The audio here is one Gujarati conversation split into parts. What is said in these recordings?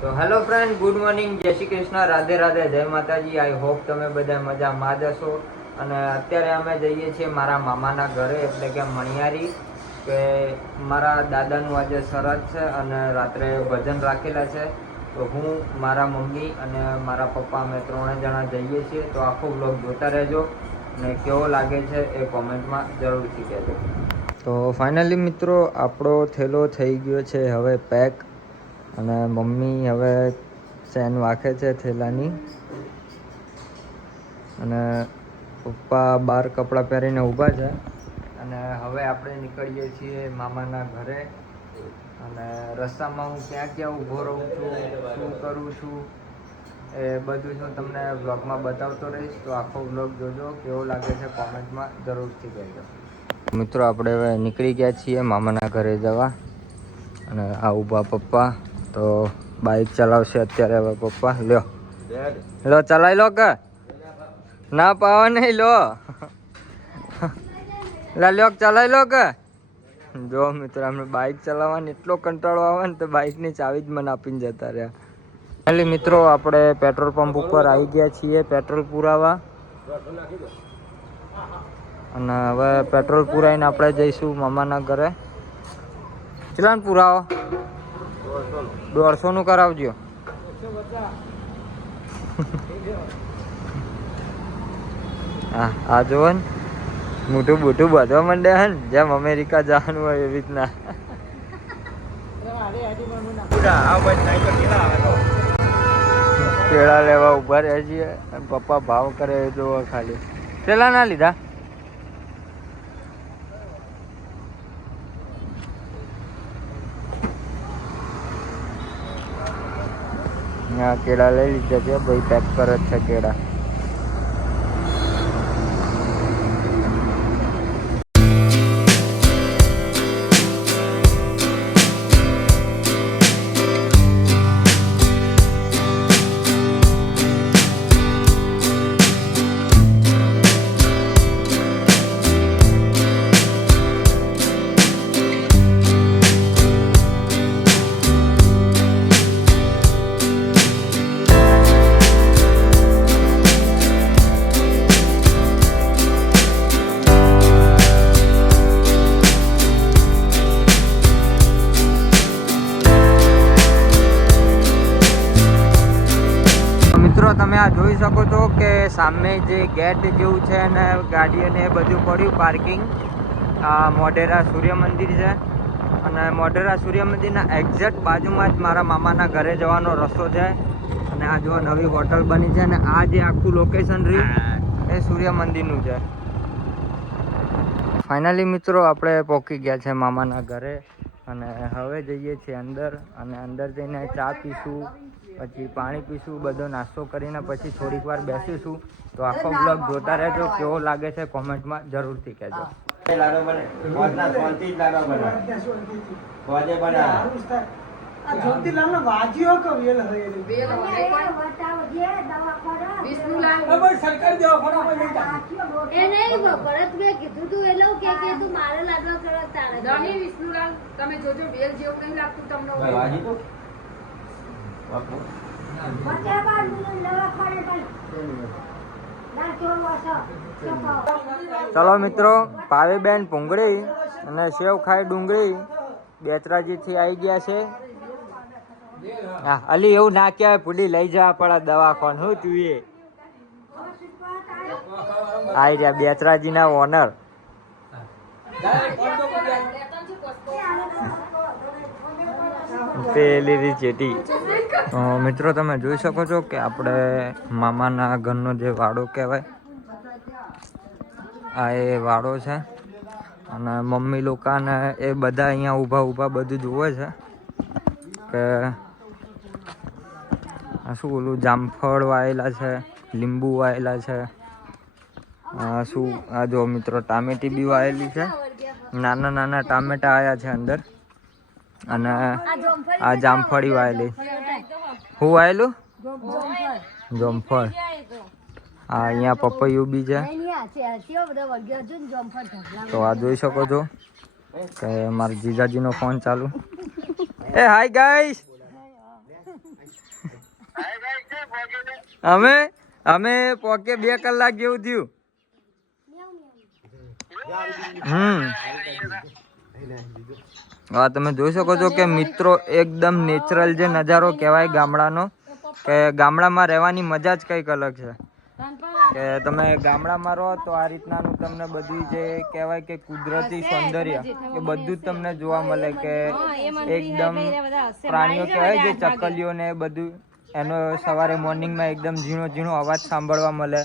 તો હેલો ફ્રેન્ડ ગુડ મોર્નિંગ જય શ્રી કૃષ્ણ. રાધે રાધે. જય માતાજી. આઈ હોપ તમે બધા મજામાં જ હશો. અને અત્યારે અમે જઈએ છીએ મારા મામાના ઘરે, એટલે કે મણિયારી, કે મારા દાદાનું આજે શરત છે અને રાત્રે ભજન રાખેલા છે. તો હું, મારા મમ્મી અને મારા પપ્પા, અમે ત્રણે જણા જઈએ છીએ. તો આખો બ્લોગ જોતા રહેજો અને કેવો લાગે છે એ કોમેન્ટમાં જરૂરથી કહેજો. તો ફાઇનલી મિત્રો, આપણો થેલો થઈ ગયો છે. હવે પેક અને મમ્મી હવે ચેન વાંખે છે થેલાની. અને પપ્પા બહાર કપડાં પહેરીને ઊભા છે. અને હવે આપણે નીકળીએ છીએ મામાના ઘરે. અને રસ્તામાં હું ક્યાં ક્યાં ઊભો રહું છું, શું કરું છું, એ બધું હું તમને વ્લોગમાં બતાવતો રહીશ. તો આખો વ્લોગ જોજો, કેવો લાગે છે કોમેન્ટમાં જરૂરથી કહેજો. મિત્રો, આપણે હવે નીકળી ગયા છીએ મામાના ઘરે જવા. અને આ ઊભા પપ્પા. તો બાઇક ચલાવશે અત્યારે હવે પપ્પા. લ્યો. લો ચલાવી લો કે? ના પાવા નહીં લો. લા લ્યો ચલાવી લો કે? જો મિત્રો અમને બાઇક ચલાવવાનો એટલો કંટાળો આવે ને તો બાઇકની ચાવી જ મને આપીને જતા રહ્યા. એટલે મિત્રો આપણે પેટ્રોલ પંપ ઉપર આવી ગયા છીએ પેટ્રોલ પુરાવા. અને હવે પેટ્રોલ પુરાઈને આપણે જઈશું મામાના ઘરે. કેટલાનું પુરાવો. દોઢસો નું કરાવજો. હા આ જુઓ ને. મોટું બૂટું બાંધવા માંડે હે ને, જેમ અમેરિકા જવાનું હોય એવી રીતના. કેળા લેવા ઊભા રહે છીએ પપ્પા ભાવ કરે જોવો ખાલી. પેલા ના લીધા? કેળા લઈ લીધા છે. ભાઈ પેક કરે છે કેળા. સામે જે ગેટ જેવું છે અને ગાડીઓને બધું પડ્યું, પાર્કિંગ. આ મોઢેરા સૂર્ય મંદિર છે. અને મોઢેરા સૂર્ય મંદિરના એક્ઝેક્ટ બાજુમાં જ મારા મામાના ઘરે જવાનો રસ્તો છે. અને આ જો નવી હોટલ બની છે અને આ જે આખું લોકેશન રહ્યું, એ સૂર્ય મંદિરનું છે. ફાઇનલી મિત્રો, આપણે પહોંચી ગયા છે મામાના ઘરે. અને હવે જઈએ છીએ અંદર. અને અંદર જઈને ચા પીશું. પછી પાણી પીશું બધો નાસ્તો કરીને પછી થોડીક વાર બેસીશું. તો આખો બ્લોગ જોતા રહેજો કેવો લાગે છે કોમેન્ટમાં જરૂરથી કહેજો. લાડો બને. મોજના શાંતિ જ લાડો બને. મોજે બને. એ નહીં ભરત મેં કીધું તું એટલે કે કે તું મારે લાડવા કરવા તારે. ધણી વિષ્ણુલાલ તમે જોજો વેલ જેવું નહીં લાગતું તમને વાજી તો. બાપુ ચલો મિત્રો, પાવીબેન ભૂંગળી અને સેવ ખાઈ ડુંગળી બેચરાજીથી આવી ગયા છે. હા, અલી એવું ના કહેવાય પુડી લઈ જવા પડે દવાખાન, હું તું એ આવી રહ્યા બેચરાજીના ઓનર. પેલી ચેટી મિત્રો, તમે જોઈ શકો છો કે આપણે મામાના ઘરનો જે વાડો કહેવાય, આ એ વાડો છે. અને મમ્મી લોકોને એ બધા અહીંયા ઊભા ઊભા બધું જુએ છે કે શું ઓલું જામફળ વાયેલા છે, લીંબુ વાયેલા છે. શું, આ જો મિત્રો, ટામેટી બી વાયેલી છે. નાના નાના ટામેટા આવ્યા છે અંદર. અને આ જામફળી વાયેલી. શું આવેલું જોમફળ હા અહીંયા પપૈયું બી છે. તો આ જોઈ શકો છો કે મારા જીજાજીનો ફોન ચાલુ. એ હાય ગાઈસ અમે અમે પોકે બે કલાક જેવું થયું. હમ. હા તમે જોઈ શકો છો કે મિત્રો એકદમ નેચરલ જે નજારો કહેવાય ગામડાનો, કે ગામડામાં રહેવાની મજા જ કંઈક અલગ છે. કે તમે ગામડામાં રહો તો આ રીતનાનું તમને બધું જે કહેવાય કે કુદરતી સૌંદર્ય એ બધું જ તમને જોવા મળે કે એકદમ પ્રાણીઓ કહેવાય જે ચકલીઓને બધું એનો સવારે મોર્નિંગમાં એકદમ ઝીણો ઝીણો અવાજ સાંભળવા મળે.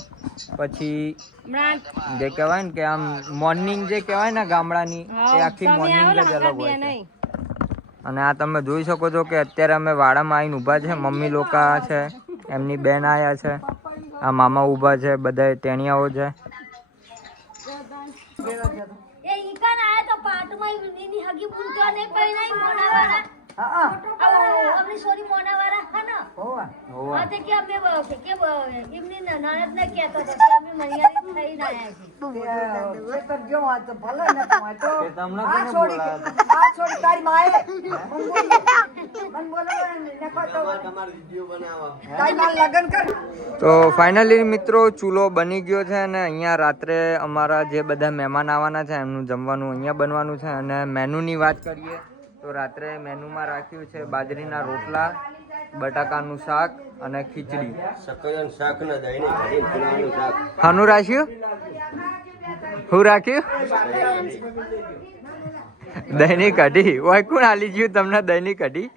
પછી જે કહેવાય ને કે આમ મોર્નિંગ જે કહેવાય ને ગામડાની એ આખી મોર્નિંગ જ અલગ હોય છે. અને આ તમે જોઈ શકો છો કે અત્યારે અમે વાડામાં આવીને ઊભા છે મમ્મી લોકો છે એમની બેન આવ્યા છે આ મામા ઊભા છે બધા ટેણિયાઓ છે. એ ઈકાન આયા તો પાટમાં ઈની હગી પૂંચવા ને કઈ નહીં સોરી હા ને? તે કે અમે કે કે એમની નણદ ને કહેતો હતો કે અમે મણિયારી થઈને આયા છીએ. તે તમને કોને બોલાયા હતા? તો ફાઇનલી મિત્રો ચૂલો બની ગયો છે અને અહીંયા રાત્રે અમારા જે બધા મહેમાન આવવાના છે એમનું જમવાનું અહીંયા બનવાનું છે અને મેનુની વાત કરીએ. તો રાત્રે મેનુમાં રાખ્યું છે બાજરીના રોટલા બટાકાનું શાક અને ખીચડી. સકલન શાક ને દહીં ને શાક. હાનું રાખ્યું? હું રાખ્યું? દહીંની કઢી. ઓય કોણ આલી ગયું તમને દહીંની કઢી?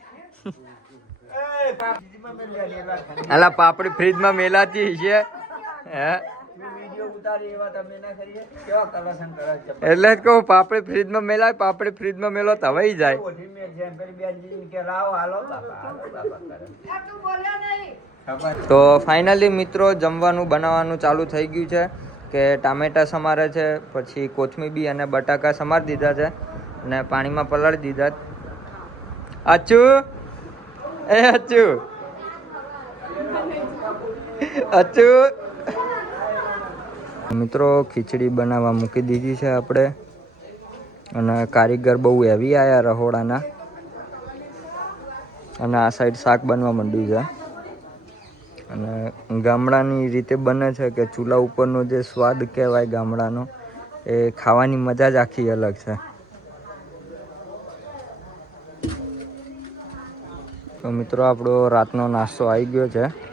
અલા પાપડી ફ્રીજમાં મેલાતી છે હે? એટલે જ કહું પાપડી ફ્રીજમાં મેલાય પાપડી ફ્રીજમાં મેલો તો હવાઈ જાય. તો ફાઇનલી મિત્રો જમવાનું બનાવવાનું ચાલુ થઈ ગયું છે કે ટામેટા સમારે છે પછી કોથમીબી અને બટાકા સમારી દીધા છે અને પાણીમાં પલાળી દીધા અચુ એ અચુ અચુ મિત્રો, ખીચડી બનાવવા મૂકી દીધી છે આપણે. અને કારીગર બહુ હેવી આવ્યા રહોડાના. અને આ સાઈડ શાક બનવા માંડ્યું છે. અને ગામડાની રીતે બને છે કે ચૂલા ઉપરનો જે સ્વાદ કહેવાય ગામડાનો, એ ખાવાની મજા જ આખી અલગ છે. તો મિત્રો, આપણો રાતનો નાસ્તો આવી ગયો છે.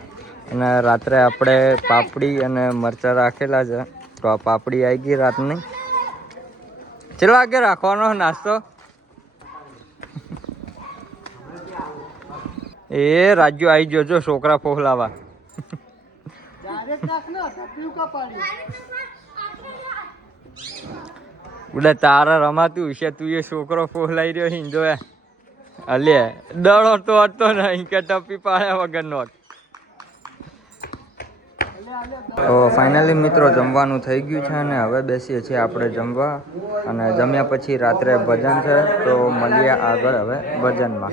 અને રાત્રે આપણે પાપડી અને મરચાં રાખેલા છે. તો આ પાપડી આવી ગઈ રાતની. ચલો આગે રાખવાનો નાસ્તો? એ રાજ્યો આવી ગયો છોકરા ફોહલાવા ઉડે તારા રમાતું છે, તું એ છોકરો ફોહલાઈ રહ્યો હિંદો એ. અલે, દડો તો હતો નહીં કે ટપી પાડ્યા વગરનો તો ફાઇનલી મિત્રો જમવાનું થઈ ગયું છે અને હવે બેસીએ છીએ આપણે જમવા અને જમ્યા પછી રાત્રે ભજન છે, તો મળીએ આગળ હવે ભજનમાં.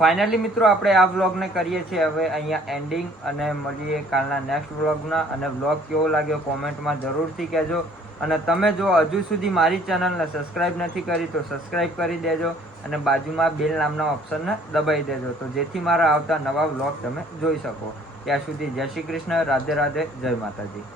ફાઇનલી મિત્રો આપણે આ વ્લોગને કરીએ છીએ હવે અહીંયા એન્ડિંગ અને મળીએ કાલના નેક્સ્ટ વ્લોગના અને વ્લોગ કેવો લાગ્યો કોમેન્ટમાં જરૂરથી કહેજો. અને તમે જો હજુ સુધી મારી ચેનલને સબસ્ક્રાઇબ નથી કરી તો સબસ્ક્રાઇબ કરી દેજો અને બાજુમાં બેલ નામના ઓપ્શનને દબાઈ દેજો. તો જેથી મારા આવતા નવા વ્લોગ તમે જોઈ શકો. ત્યાં સુધી જય શ્રી કૃષ્ણ, રાધે રાધે, જય માતાજી.